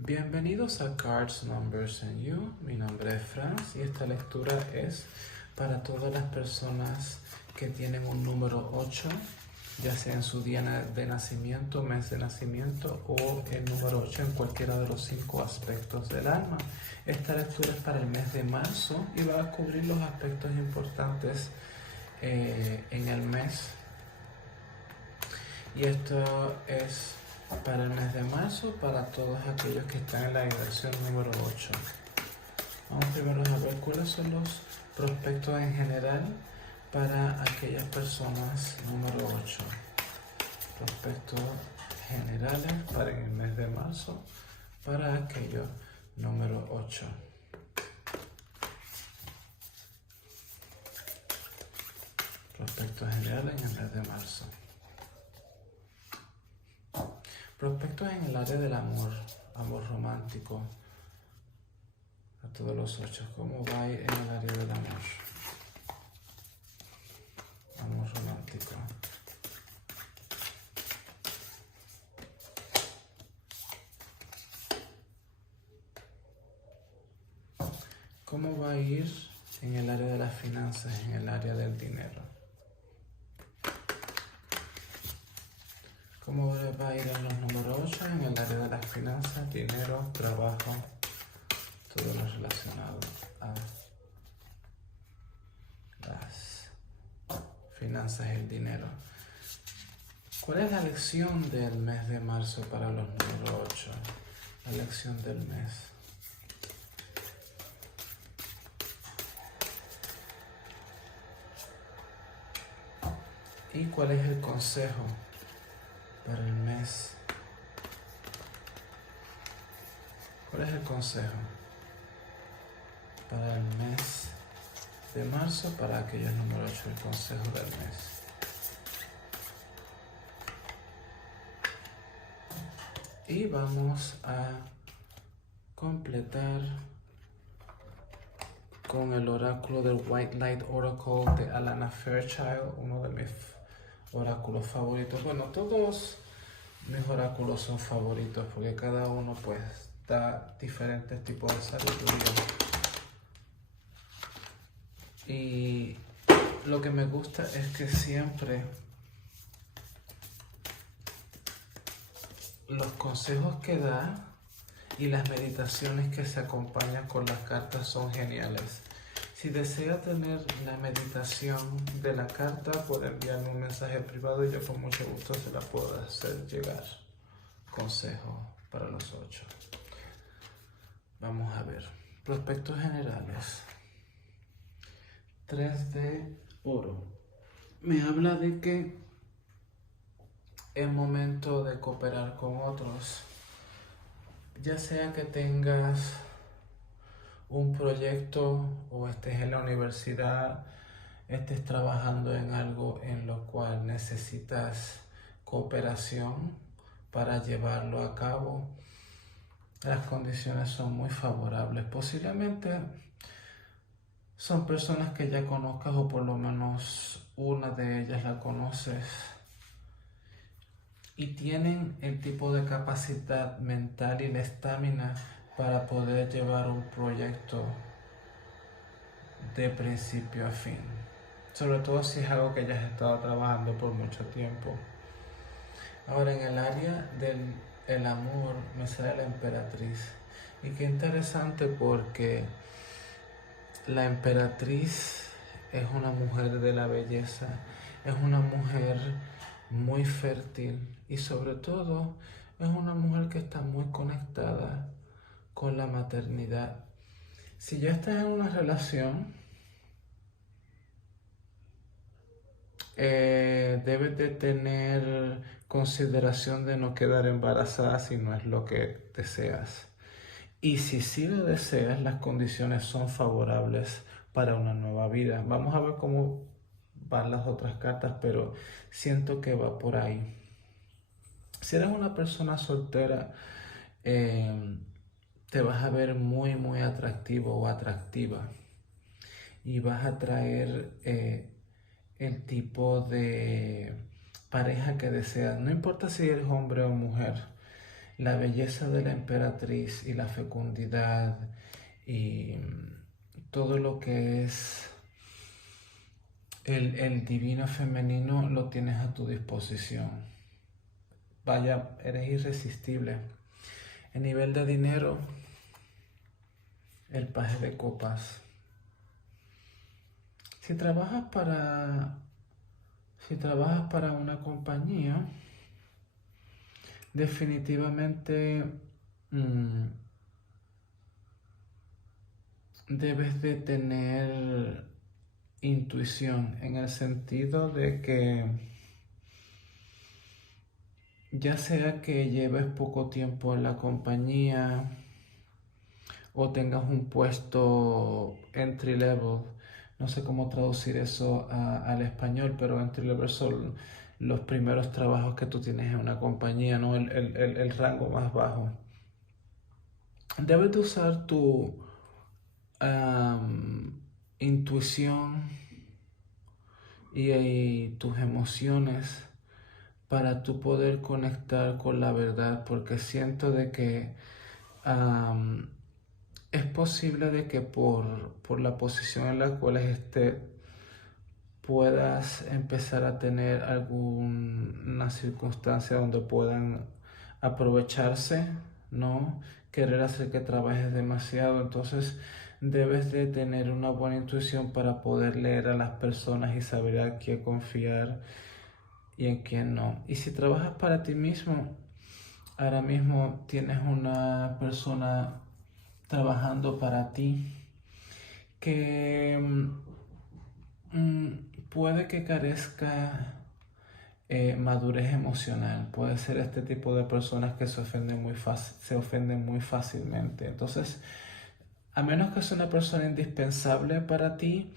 Bienvenidos a Cards, Numbers and You. Mi nombre es Franz y esta lectura es para todas las personas que tienen un número 8, ya sea en su día de nacimiento, mes de nacimiento o el número 8 en cualquiera de los 5 aspectos del alma. Esta lectura es para el mes de marzo y va a cubrir los aspectos importantes en el mes. Y esto es para el mes de marzo, para todos aquellos que están en la dirección número 8. Vamos primero a ver cuáles son los prospectos en general para aquellas personas número 8. Prospectos generales para el mes de marzo para aquellos número 8. Prospectos generales en el mes de marzo. Prospectos en el área del amor romántico. A todos los 8, ¿cómo va a ir en el área del amor? Amor romántico. ¿Cómo va a ir en el área de las finanzas, en el área del dinero? ¿Cómo va a ir en los números 8 en el área de las finanzas, dinero, trabajo, todo lo relacionado a las finanzas y el dinero? ¿Cuál es la lección del mes de marzo para los números 8? La lección del mes. ¿Y cuál es el consejo para el mes? ¿Cuál es el consejo para el mes de marzo para aquellos números 8? El consejo del mes. Y vamos a completar con el oráculo del White Light Oracle de Alana Fairchild, uno de mis oráculos favoritos. Bueno, todos mis oráculos son favoritos porque cada uno pues da diferentes tipos de sabiduría. Y lo que me gusta es que siempre los consejos que da y las meditaciones que se acompañan con las cartas son geniales. Si desea tener la meditación de la carta, puede enviarme un mensaje privado y yo con mucho gusto se la puedo hacer llegar. Consejo para los 8. Vamos a ver. Prospectos generales. 3 de oro. Me habla de que es momento de cooperar con otros. Ya sea que tengas un proyecto o estés en la universidad, estés trabajando en algo en lo cual necesitas cooperación para llevarlo a cabo, las condiciones son muy favorables. Posiblemente son personas que ya conozcas o por lo menos una de ellas la conoces y tienen el tipo de capacidad mental y la estamina para poder llevar un proyecto de principio a fin, sobre todo si es algo que ya has estado trabajando por mucho tiempo. Ahora, en el área del amor me sale la emperatriz, y qué interesante porque la emperatriz es una mujer de la belleza, es una mujer muy fértil y sobre todo es una mujer que está muy conectada con la maternidad. Si ya estás en una relación, debes de tener consideración de no quedar embarazada si no es lo que deseas. Y si sí lo deseas, las condiciones son favorables para una nueva vida. Vamos a ver cómo van las otras cartas, pero siento que va por ahí. Si eres una persona soltera, te vas a ver muy, muy atractivo o atractiva. Y vas a traer el tipo de pareja que deseas. No importa si eres hombre o mujer. la belleza de la emperatriz y la fecundidad y todo lo que es el divino femenino lo tienes a tu disposición. Vaya, eres irresistible. En nivel de dinero, el paje de copas. Si trabajas para una compañía, definitivamente debes de tener intuición en el sentido de que ya sea que lleves poco tiempo en la compañía o tengas un puesto entry level, no sé cómo traducir eso al español, pero entry level son los primeros trabajos que tú tienes en una compañía, ¿no? El rango más bajo. Debes de usar tu intuición y tus emociones para tú poder conectar con la verdad, porque siento de que es posible de que por la posición en la cual estés puedas empezar a tener alguna circunstancia donde puedan aprovecharse, ¿no? Querer hacer que trabajes demasiado. Entonces debes de tener una buena intuición para poder leer a las personas y saber a quién confiar y en quién no. Y si trabajas para ti mismo, ahora mismo tienes una persona trabajando para ti que puede que carezca madurez emocional. Puede ser este tipo de personas que se ofenden muy fácilmente. Entonces, a menos que sea una persona indispensable para ti,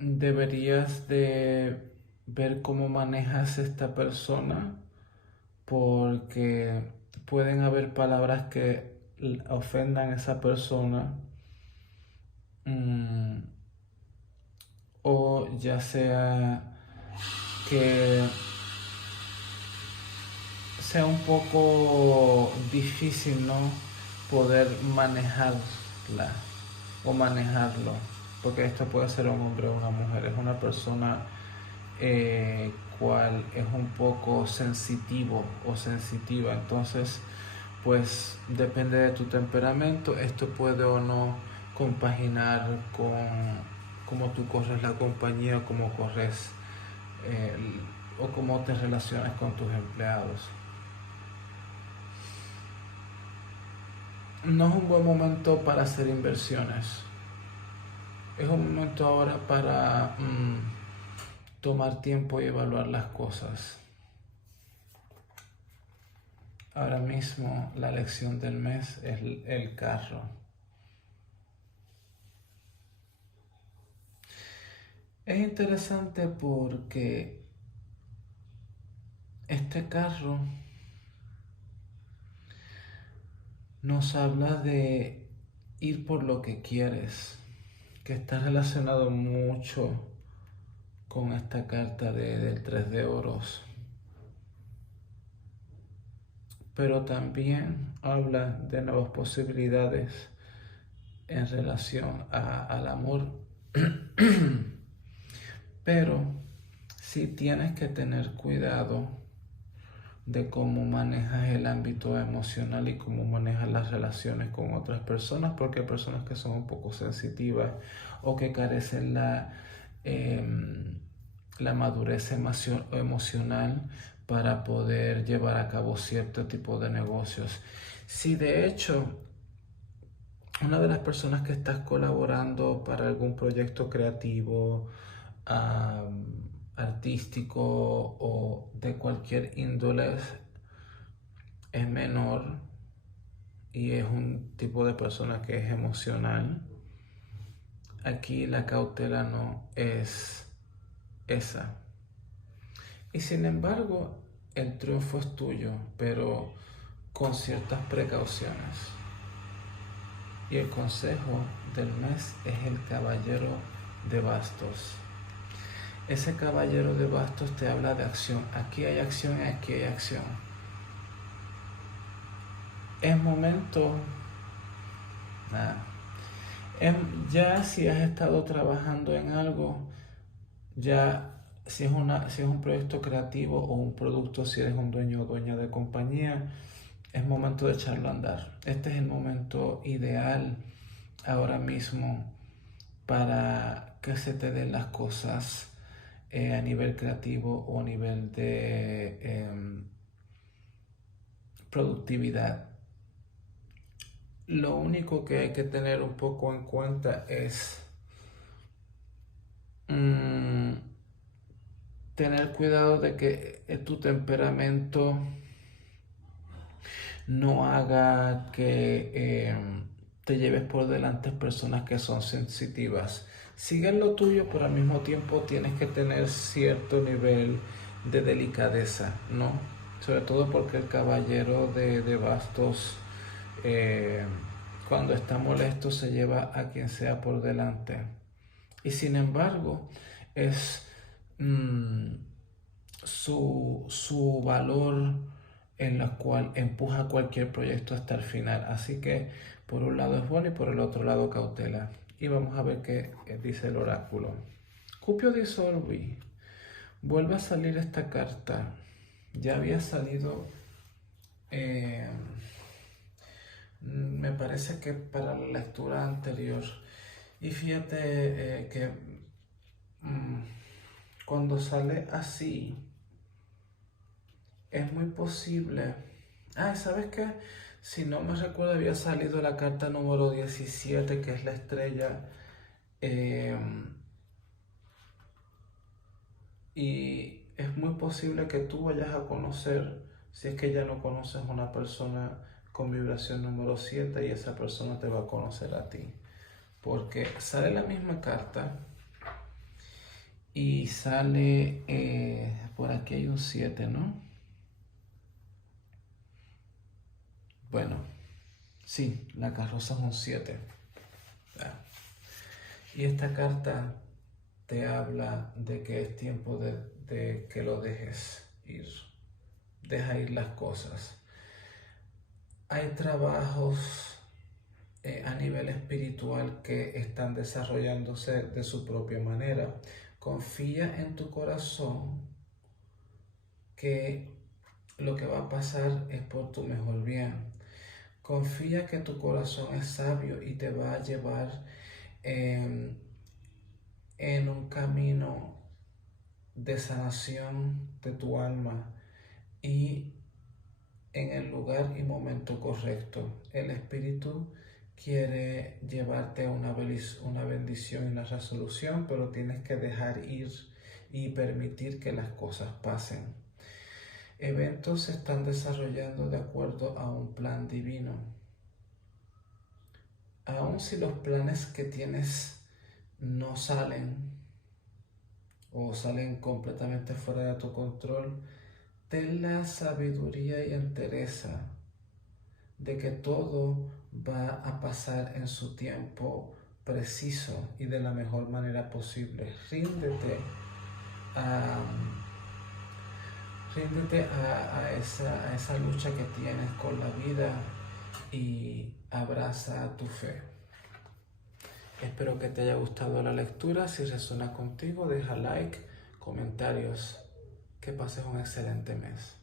deberías de ver cómo manejas esta persona, porque pueden haber palabras que ofendan a esa persona, o ya sea que sea un poco difícil, ¿no? Poder manejarla o manejarlo, porque esto puede ser un hombre o una mujer, es una persona cual es un poco sensitivo o sensitiva. Entonces pues depende de tu temperamento, esto puede o no compaginar con cómo tú corres la compañía o cómo corres o cómo te relacionas con tus empleados. No es un buen momento para hacer inversiones. Es un momento ahora para tomar tiempo y evaluar las cosas. Ahora mismo la lección del mes es el carro. Es interesante porque este carro nos habla de ir por lo que quieres, que está relacionado mucho con esta carta del 3 de oros. Pero también habla de nuevas posibilidades en relación al amor. Pero sí tienes que tener cuidado de cómo manejas el ámbito emocional y cómo manejas las relaciones con otras personas, porque hay personas que son un poco sensitivas o que carecen la madurez emocional para poder llevar a cabo cierto tipo de negocios. Si de hecho una de las personas que estás colaborando para algún proyecto creativo, artístico o de cualquier índole es menor y es un tipo de persona que es emocional, aquí la cautela no es esa. Y sin embargo, el triunfo es tuyo, pero con ciertas precauciones. Y el consejo del mes es el caballero de bastos. Ese caballero de bastos te habla de acción. Aquí hay acción y aquí hay acción. es momento, nada, ya si has estado trabajando en algo, ya si es un proyecto creativo o un producto, si eres un dueño o dueña de compañía, es momento de echarlo a andar. Este es el momento ideal ahora mismo para que se te den las cosas a nivel creativo o a nivel de productividad. Lo único que hay que tener un poco en cuenta es tener cuidado de que tu temperamento no haga que te lleves por delante personas que son sensitivas. Sigue lo tuyo, pero al mismo tiempo tienes que tener cierto nivel de delicadeza, ¿no? Sobre todo porque el caballero de bastos, cuando está molesto, se lleva a quien sea por delante. Y sin embargo, es su valor en la cual empuja cualquier proyecto hasta el final. Así que por un lado es bueno y por el otro lado cautela. Y vamos a ver qué dice el oráculo. Cupio Dissolvi. Vuelve a salir esta carta. Ya había salido, me parece que para la lectura anterior. Y fíjate que cuando sale así, es muy posible. ¿Sabes qué? Si no me recuerdo, había salido la carta número 17, que es la estrella. Y es muy posible que tú vayas a conocer, si es que ya no conoces a una persona con vibración número 7, y esa persona te va a conocer a ti. Porque sale la misma carta y sale, por aquí hay un 7, ¿no? Bueno, sí, la carroza es un 7. Y esta carta te habla de que es tiempo de que lo dejes ir. Deja ir las cosas. Hay trabajos a nivel espiritual que están desarrollándose de su propia manera. Confía en tu corazón que lo que va a pasar es por tu mejor bien. Confía que tu corazón es sabio y te va a llevar en un camino de sanación de tu alma y en el lugar y momento correcto. El Espíritu quiere llevarte a una bendición y una resolución, pero tienes que dejar ir y permitir que las cosas pasen. Eventos se están desarrollando de acuerdo a un plan divino. Aun si los planes que tienes no salen o salen completamente fuera de tu control, ten la sabiduría y entereza de que todo va a pasar en su tiempo preciso y de la mejor manera posible. Ríndete a esa lucha que tienes con la vida y abraza tu fe. Espero que te haya gustado la lectura. Si resuena contigo, deja like, comentarios. Que pases un excelente mes.